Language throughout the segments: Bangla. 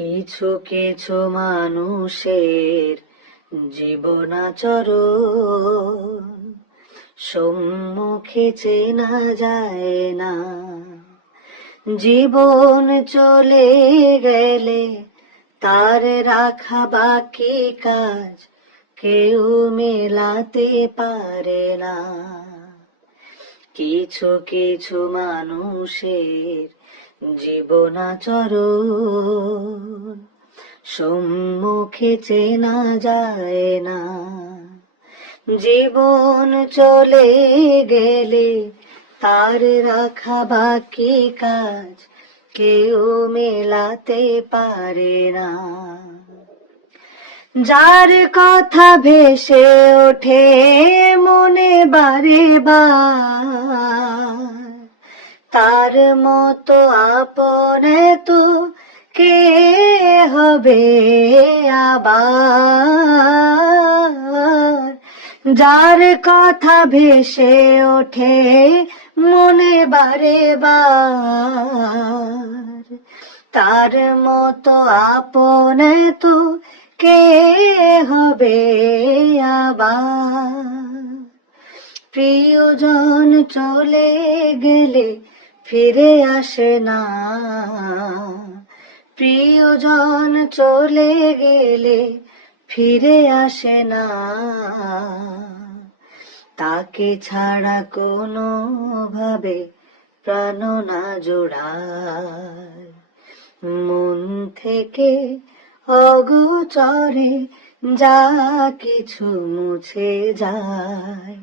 কিছু কিছু মানুষের জীবনাচরণ সম্মুখে চেনা যায় না। জীবন চলে গেলে তার রাখা বাকি কাজ কেউ মেলাতে পারে না। কিছু কিছু মানুষের জীবনাচরণ সম্মুখে চেনা যায় না। জীবন চলে গেলে তার রাখা বাকি কাজ কেউ মেলাতে পারে না। যার কথা ভেসে ওঠে মনে বারে বার, তার মতো আপন তো কে হবে আবার। যার কথা ভেসে ওঠে মনে বারে বার, তার মতো আপন তো কে হবে আবার। প্রিয়জন চলে গেলে ফিরে আসে না। প্রিয়জন চলে গেলে ফিরে আসে না। তাকে ছাড়া কোনো ভাবে প্রাণ না জোড়ায়। মন থেকে অগোচরে যা কিছু মুছে যায়।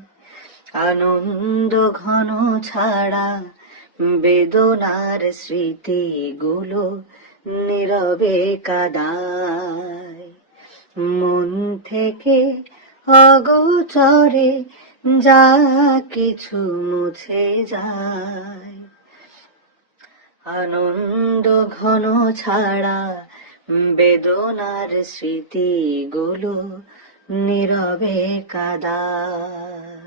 আনন্দ ঘন ছাড়া বেদনার স্মৃতিগুলো নীরবে কাঁদায়। মন থেকে অগোচরে যা কিছু মুছে যায়। আনন্দ ঘন ছাড়া বেদনার স্মৃতিগুলো নীরবে কাঁদায়।